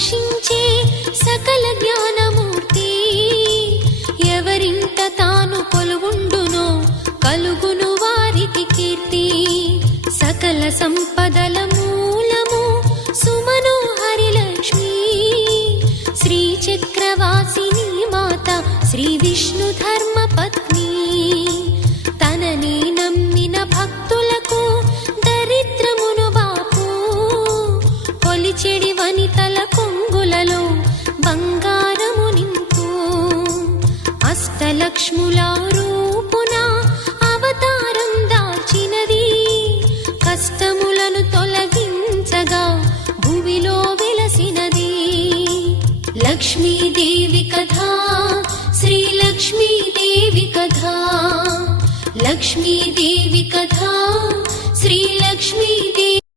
రక్షించే సకల జ్ఞానమూర్తి. ఎవరింట తాను కొలువుండునో కలుగును వారికి కీర్తి. సకల సంపదల మూలము సుమనోహరి లక్ష్మి. శ్రీ చక్రవాసిని మాత శ్రీ విష్ణు ధర్మ పత్ని. తనని నమ్మిన భక్తులకు దరిద్రమును బాపు. కొలిచెడి వనితల కొంగులలో బంగారము నింపు. అష్టలక్ష్ముల రూపున అవతారం దాల్చినది. కష్టములను తొలగించగా భూమిలో వెలసినది. లక్ష్మీదేవి కథ శ్రీ లక్ష్మీదేవి కథ. లక్ష్మీదేవి కథ శ్రీ లక్ష్మీ